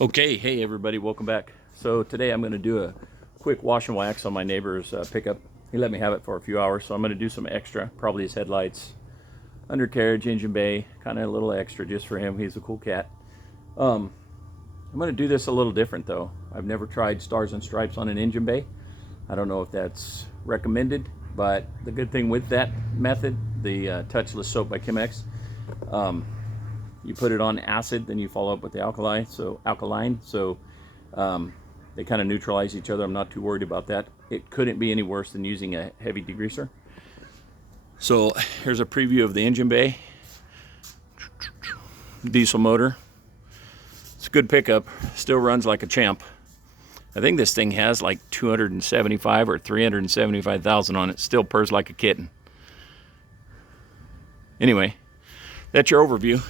Okay, hey everybody, welcome back. So today I'm going to do a quick wash and wax on my neighbor's pickup. He let me have it for a few hours, so I'm going to do some extra, probably his headlights, undercarriage, engine bay, kind of a little extra just for him. He's a cool cat. I'm going to do this a little different though. I've never tried Stars and Stripes on an engine bay. I don't know if that's recommended, but the good thing with that method, the Touchless soap by Chem-X, you put it on acid, then you follow up with the alkaline. So they kind of neutralize each other. I'm not too worried about that. It couldn't be any worse than using a heavy degreaser. So here's a preview of the engine bay. Diesel motor. It's a good pickup. Still runs like a champ. I think this thing has like 275 or 375,000 on it. Still purrs like a kitten. Anyway, that's your overview.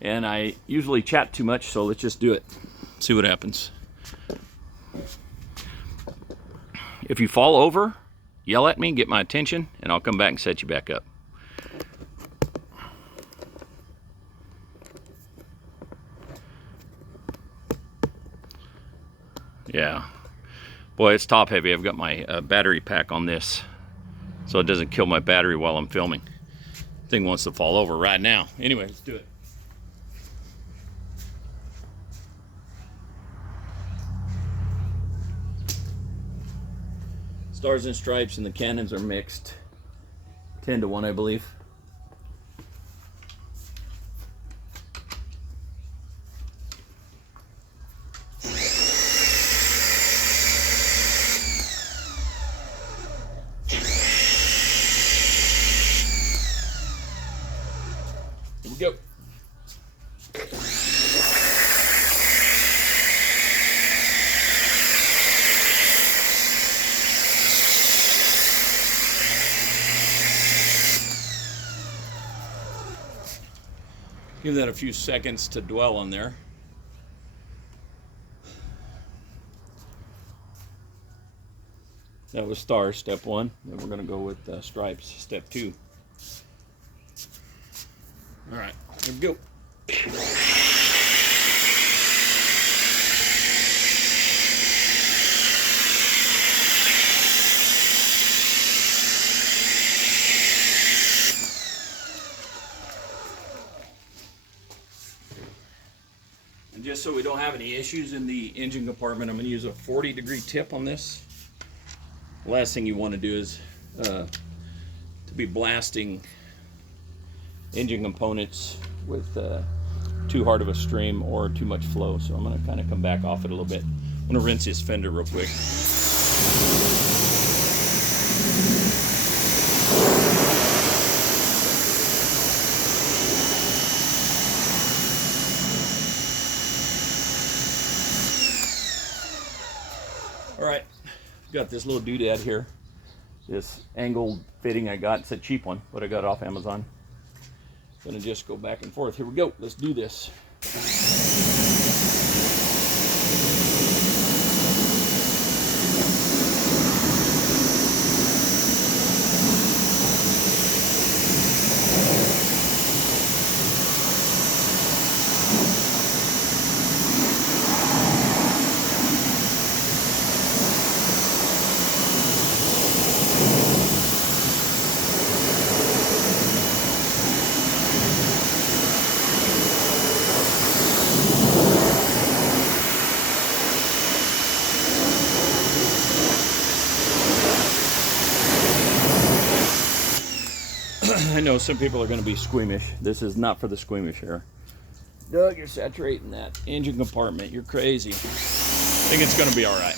And I usually chat too much, so let's just do it. See what happens. If you fall over, yell at me, get my attention, and I'll come back and set you back up. Yeah. Boy, it's top heavy. I've got my battery pack on this, so it doesn't kill my battery while I'm filming. Thing wants to fall over right now. Anyway, let's do it. Stars and Stripes and the cannons are mixed 10 to 1, I believe. Here we go. Give that a few seconds to dwell on there. That was Stars, step 1. Then we're going to go with Stripes, step 2. All right, here we go. And just so we don't have any issues in the engine compartment, I'm going to use a 40-degree tip on this. The last thing you want to do is to be blasting engine components with too hard of a stream or too much flow. So I'm going to kind of come back off it a little bit. I'm going to rinse this fender real quick. All right, got this little doodad here. This angled fitting I got. It's a cheap one, but I got it off Amazon. Gonna just go back and forth. Here we go. Let's do this. I know some people are going to be squeamish. This is not for the squeamish here. Doug, you're saturating that engine compartment. You're crazy. I think it's going to be all right.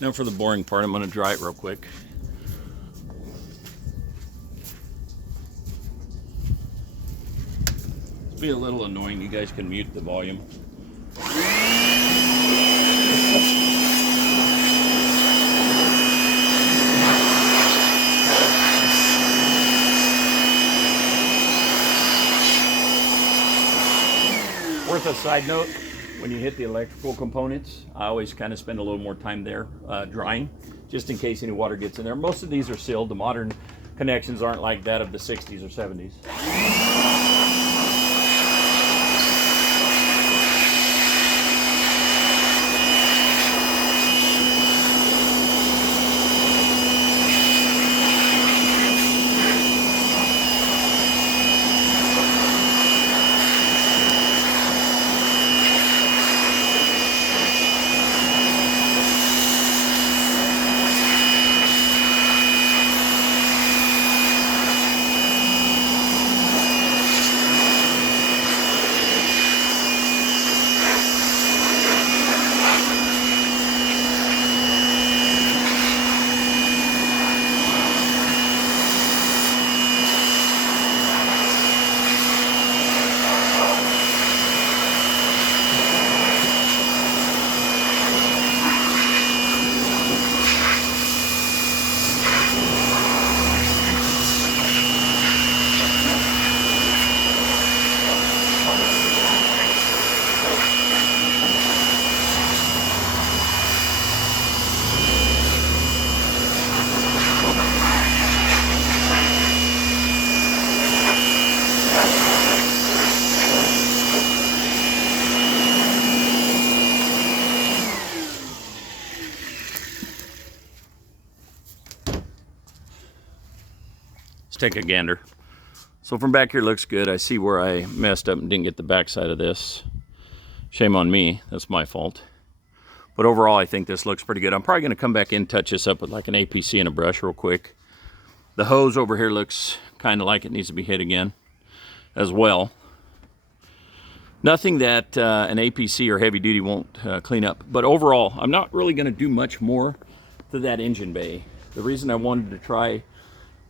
Now for the boring part, I'm going to dry it real quick. It's be a little annoying. You guys can mute the volume. Worth a side note, when you hit the electrical components, I always kind of spend a little more time there drying, just in case any water gets in there. Most of these are sealed. The modern connections aren't like that of the 60s or 70s. Take a gander. So from back here looks good. I see where I messed up and didn't get the back side of this. Shame on me, that's my fault. But overall I think this looks pretty good. I'm probably going to come back in, touch this up with like an APC and a brush real quick. The hose over here looks kind of like it needs to be hit again as well. Nothing that an APC or heavy duty won't clean up. But overall, I'm not really going to do much more to that engine bay. The reason I wanted to try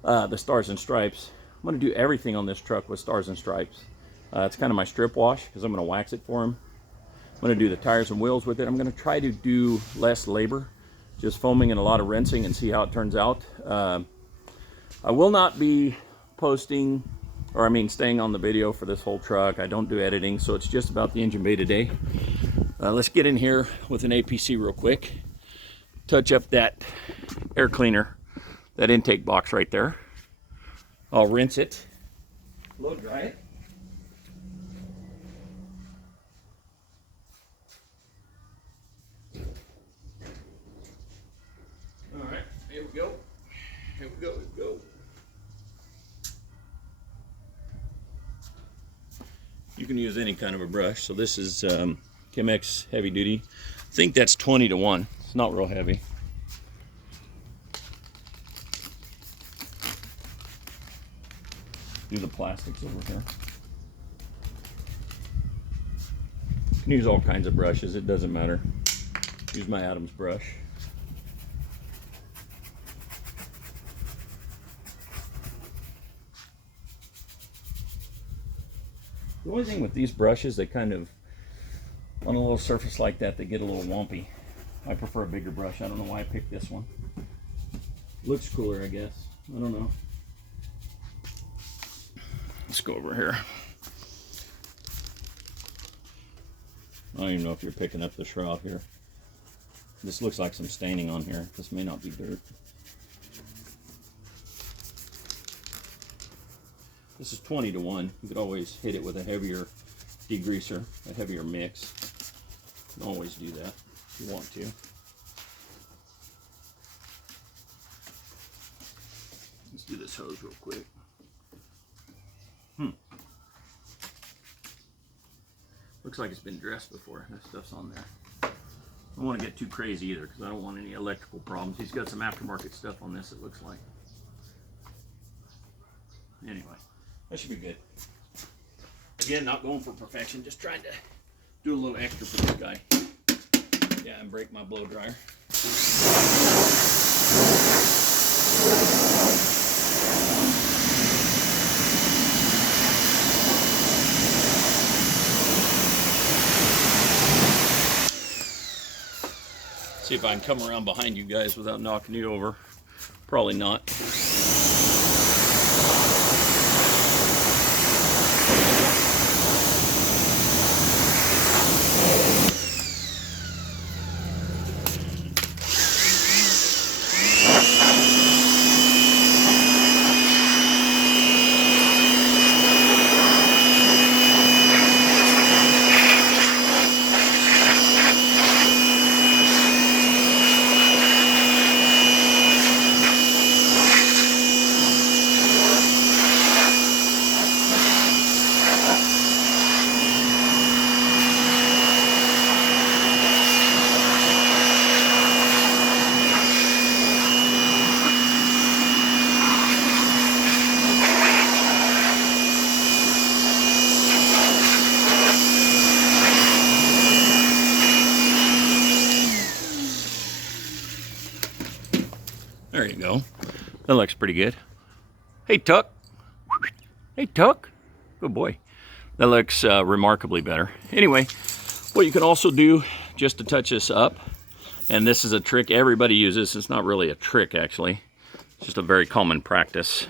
the Stars and Stripes, I'm going to do everything on this truck with Stars and Stripes. It's kind of my strip wash because I'm going to wax it for him. I'm going to do the tires and wheels with it. I'm going to try to do less labor, just foaming and a lot of rinsing, and see how it turns out. I will not be posting, or I mean staying on the video for this whole truck. I don't do editing, so it's just about the engine bay today. Let's get in here with an APC real quick. Touch up that air cleaner, that intake box right there. I'll rinse it, blow dry it. All right, here we go. Here we go, here we go. You can use any kind of a brush. So this is Chem-X heavy duty. I think that's 20-1. It's not real heavy. Do the plastics over here. You can use all kinds of brushes, it doesn't matter. Use my Adams brush. The only thing with these brushes, they kind of, on a little surface like that, they get a little wompy. I prefer a bigger brush. I don't know why I picked this one. Looks cooler, I guess. I don't know. Let's go over here. I don't even know if you're picking up the shroud here. This looks like some staining on here. This may not be dirt. This is 20-1. You could always hit it with a heavier degreaser, a heavier mix. You can always do that if you want to. Let's do this hose real quick. Looks like it's been dressed before. That stuff's on there. I don't want to get too crazy either because I don't want any electrical problems. He's got some aftermarket stuff on this, it looks like. Anyway, that should be good. Again, not going for perfection, just trying to do a little extra for this guy. Yeah, and break my blow dryer. See if I can come around behind you guys without knocking you over. Probably not. There you go. That looks pretty good. Hey, Tuck. Hey, Tuck. Good boy. That looks remarkably better. Anyway, what you can also do just to touch this up, and this is a trick everybody uses. It's not really a trick, actually. It's just a very common practice.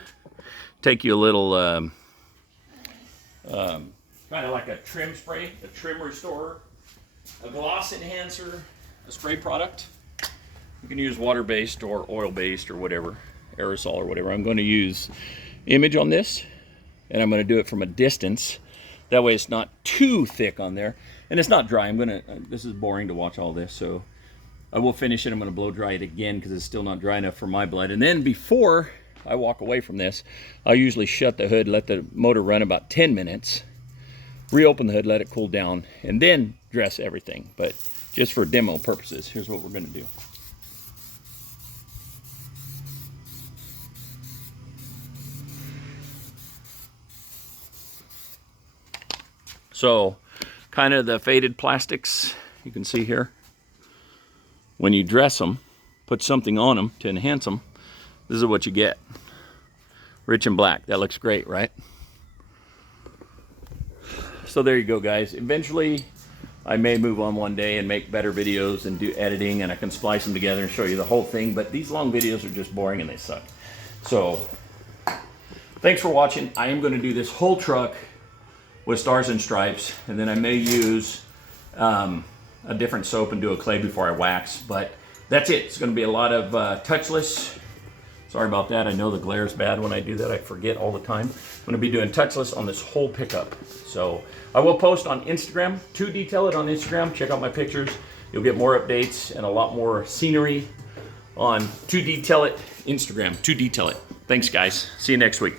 Take you a little, kind of like a trim spray, a trim restorer, a gloss enhancer, a spray product. You can use water-based or oil-based or whatever, aerosol or whatever. I'm going to use image on this, and I'm going to do it from a distance. That way it's not too thick on there, and it's not dry. This is boring to watch all this, so I will finish it. I'm going to blow dry it again because it's still not dry enough for my blood. And then before I walk away from this, I usually shut the hood, let the motor run about 10 minutes, reopen the hood, let it cool down, and then dress everything. But just for demo purposes, here's what we're going to do. So, kind of the faded plastics you can see here. When you dress them, put something on them to enhance them, this is what you get. Rich and black. That looks great, right? So there you go, guys. Eventually, I may move on one day and make better videos and do editing, and I can splice them together and show you the whole thing, but these long videos are just boring and they suck. So, thanks for watching. I am going to do this whole truck with Stars and Stripes, and then I may use a different soap and do a clay before I wax, but that's it. It's going to be a lot of touchless. Sorry about that. I know the glare is bad when I do that. I forget all the time. I'm going to be doing touchless on this whole pickup. So I will post on Instagram, to detail it on Instagram. Check out my pictures. You'll get more updates and a lot more scenery on to detail it Instagram, to detail it. Thanks, guys. See you next week.